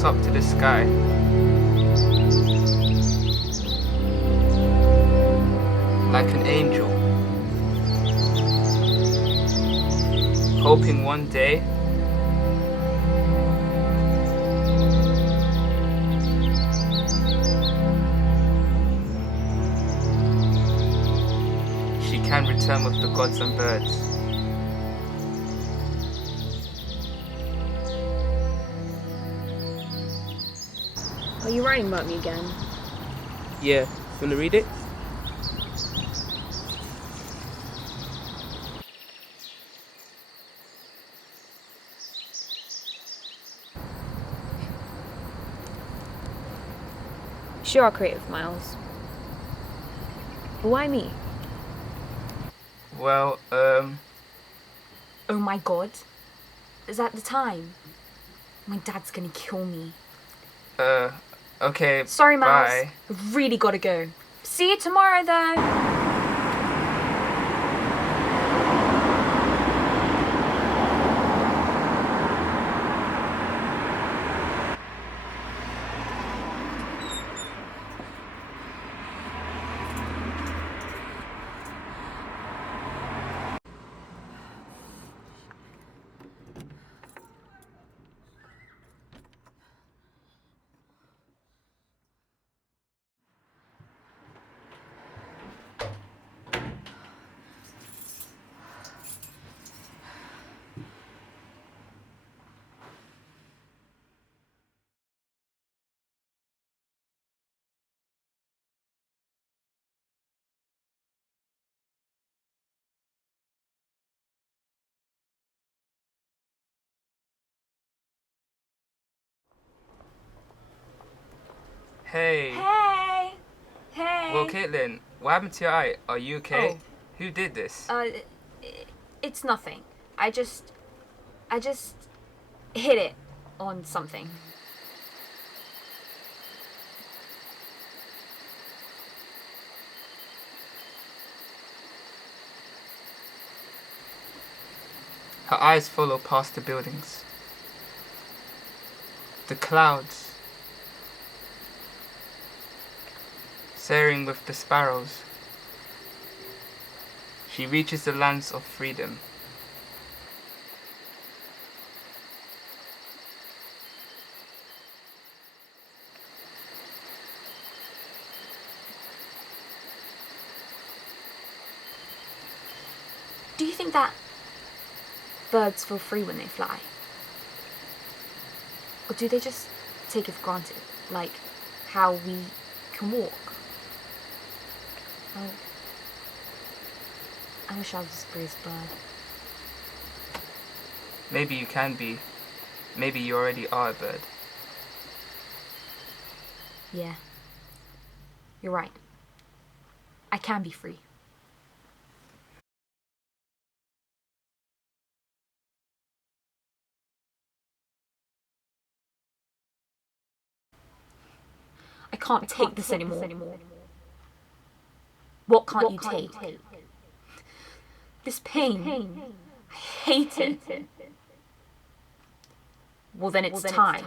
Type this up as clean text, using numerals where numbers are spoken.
looks up to the sky. Like an angel, hoping one day she can return with the gods and birds. Are you writing about me again? Yeah, wanna read it? Sure, are creative, Miles. But why me? Well, Oh my god. Is that the time? My dad's gonna kill me. okay, Sorry, Miles. bye. I've really gotta go. See you tomorrow, though. Hey. Hey! Hey! Well, Caitlin, what happened to your eye? Are you okay? Oh. Who did this? It's nothing. I just hit it on something. Her eyes follow past the buildings, the clouds, staring with the sparrows. She reaches the lands of freedom. Do you think that birds feel free when they fly? Or do they just take it for granted, like how we can walk? Oh, I wish I was as free as a bird. Maybe you can be. Maybe you already are a bird. Yeah, you're right. I can be free. I can't take this anymore. What can't you take? This pain. I hate it. Well, then it's time.